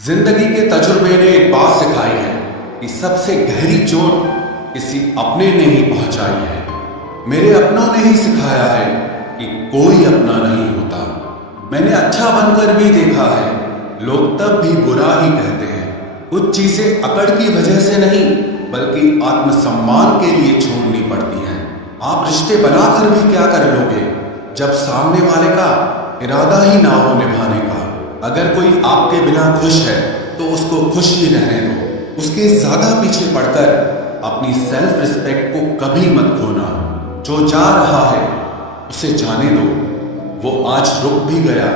जिंदगी के तजुर्बे ने एक बात सिखाई है कि सबसे गहरी चोट किसी अपने ने ही पहुंचाई है। मेरे अपनों ने ही सिखाया है कि कोई अपना नहीं होता। मैंने अच्छा बनकर भी देखा है, लोग तब भी बुरा ही कहते हैं। कुछ चीजें अकड़ की वजह से नहीं बल्कि आत्मसम्मान के लिए छोड़नी पड़ती हैं। आप रिश्ते बनाकर भी क्या कर लोगे जब सामने वाले का इरादा ही ना हो निभाने का। अगर कोई आपके बिना खुश है तो उसको खुश ही रहने दो। उसके ज्यादा पीछे पड़कर अपनी सेल्फ रिस्पेक्ट को कभी मत खोना। जो जा रहा है उसे जाने दो, वो आज रुक भी गया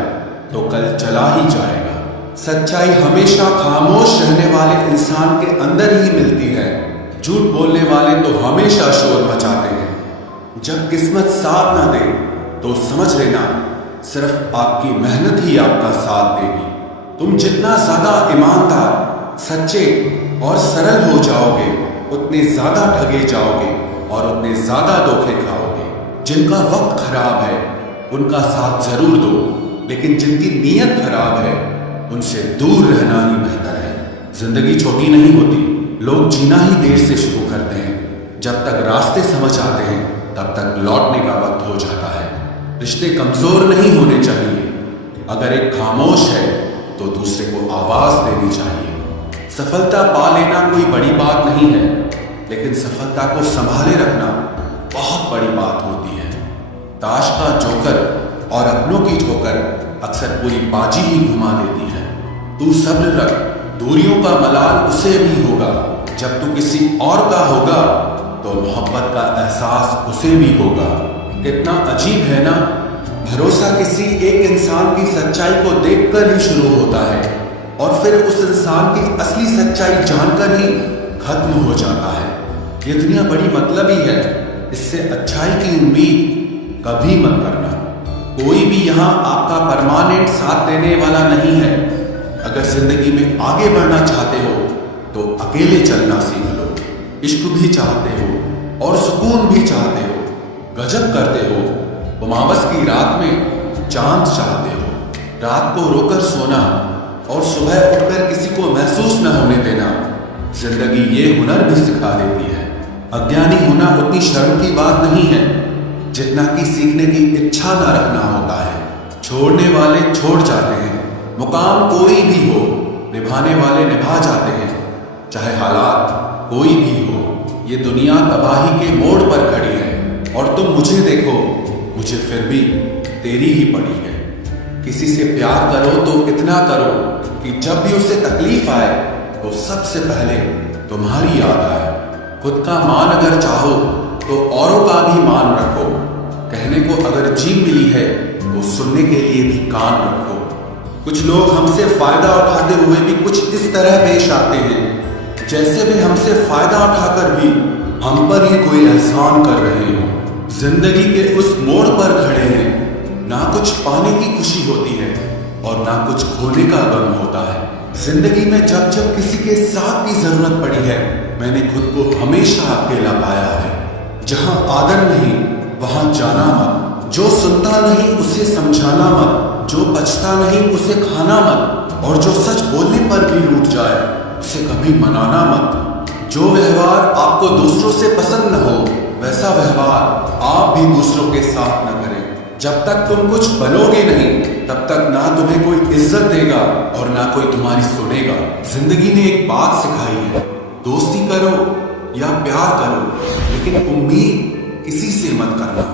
तो कल चला ही जाएगा। सच्चाई हमेशा खामोश रहने वाले इंसान के अंदर ही मिलती है। झूठ बोलने वाले तो हमेशा शोर मचाते हैं। जब किस्मत साथ ना दे तो समझ लेना सिर्फ आपकी मेहनत ही आपका साथ देगी। तुम जितना ज्यादा ईमानदार, सच्चे और सरल हो जाओगे उतने ज्यादा ठगे जाओगे और उतने ज्यादा धोखे खाओगे। जिनका वक्त खराब है उनका साथ जरूर दो, लेकिन जिनकी नीयत खराब है उनसे दूर रहना ही बेहतर है। जिंदगी छोटी नहीं होती, लोग जीना ही देर से शुरू करते हैं। जब तक रास्ते समझ आते हैं तब तक लौटने का वक्त हो जाता है। रिश्ते कमजोर नहीं होने चाहिए। अगर एक खामोश है तो दूसरे को आवाज देनी चाहिए। सफलता पा लेना कोई बड़ी बात नहीं है, लेकिन सफलता को संभाले रखना बहुत बड़ी बात होती है। ताश का जोकर और अपनों की ठोकर अक्सर पूरी बाजी ही घुमा देती है। तू सब्र रख, दूरियों का मलाल उसे भी होगा। जब तू किसी और का होगा तो मोहब्बत का एहसास उसे भी होगा। कितना अजीब है ना, भरोसा किसी एक इंसान की सच्चाई को देखकर ही शुरू होता है और फिर उस इंसान की असली सच्चाई जानकर ही खत्म हो जाता है। ये दुनिया बड़ी मतलबी है, इससे अच्छाई की उम्मीद कभी मत करना। कोई भी यहाँ आपका परमानेंट साथ देने वाला नहीं है। अगर जिंदगी में आगे बढ़ना चाहते हो तो अकेले चलना सीख लो। इश्क भी चाहते हो और सुकून भी चाहते हो, गजब करते हो। उमावस की रात में चांद चाहते हो, रात को रोकर सोना और सुबह उठकर किसी को महसूस न होने देना। जिंदगी ये हुनर भी सिखा देती है। अज्ञानी होना उतनी शर्म की बात नहीं है जितना कि सीखने की इच्छा न रखना होता है। छोड़ने वाले छोड़ जाते हैं, मुकाम कोई भी हो निभाने वाले निभा जाते हैं। चाहे हालात कोई भी हो, ये दुनिया तबाही के मोड़ पर खड़ी है और तुम मुझे देखो, मुझे फिर भी तेरी ही पड़ी है। किसी से प्यार करो तो इतना करो कि जब भी उसे तकलीफ आए तो सबसे पहले तुम्हारी याद आए। खुद का मान अगर चाहो तो औरों का भी मान रखो। कहने को अगर जीभ मिली है तो सुनने के लिए भी कान रखो। कुछ लोग हमसे फायदा उठाते हुए भी कुछ इस तरह पेश आते हैं जैसे वे हमसे फायदा उठाकर भी हम पर ही कोई एहसान कर रहे हो। जिंदगी के उस मोड़ पर खड़े हैं, ना कुछ पाने की खुशी होती है और ना कुछ खोने का गम होता है। जिंदगी में जब जब किसी के साथ की जरूरत पड़ी है मैंने खुद को हमेशा अकेला पाया है। जहां आदर नहीं वहां जाना मत, जो सुनता नहीं उसे समझाना मत, जो बचता नहीं उसे खाना मत, और जो सच बोलने पर भी रूठ जाए उसे कभी मनाना मत। जो व्यवहार आपको दूसरों से पसंद न हो वैसा व्यवहार आप भी दूसरों के साथ न करें। जब तक तुम कुछ बनोगे नहीं तब तक ना तुम्हें कोई इज्जत देगा और ना कोई तुम्हारी सुनेगा। जिंदगी ने एक बात सिखाई है, दोस्ती करो या प्यार करो लेकिन उम्मीद किसी से मत करना।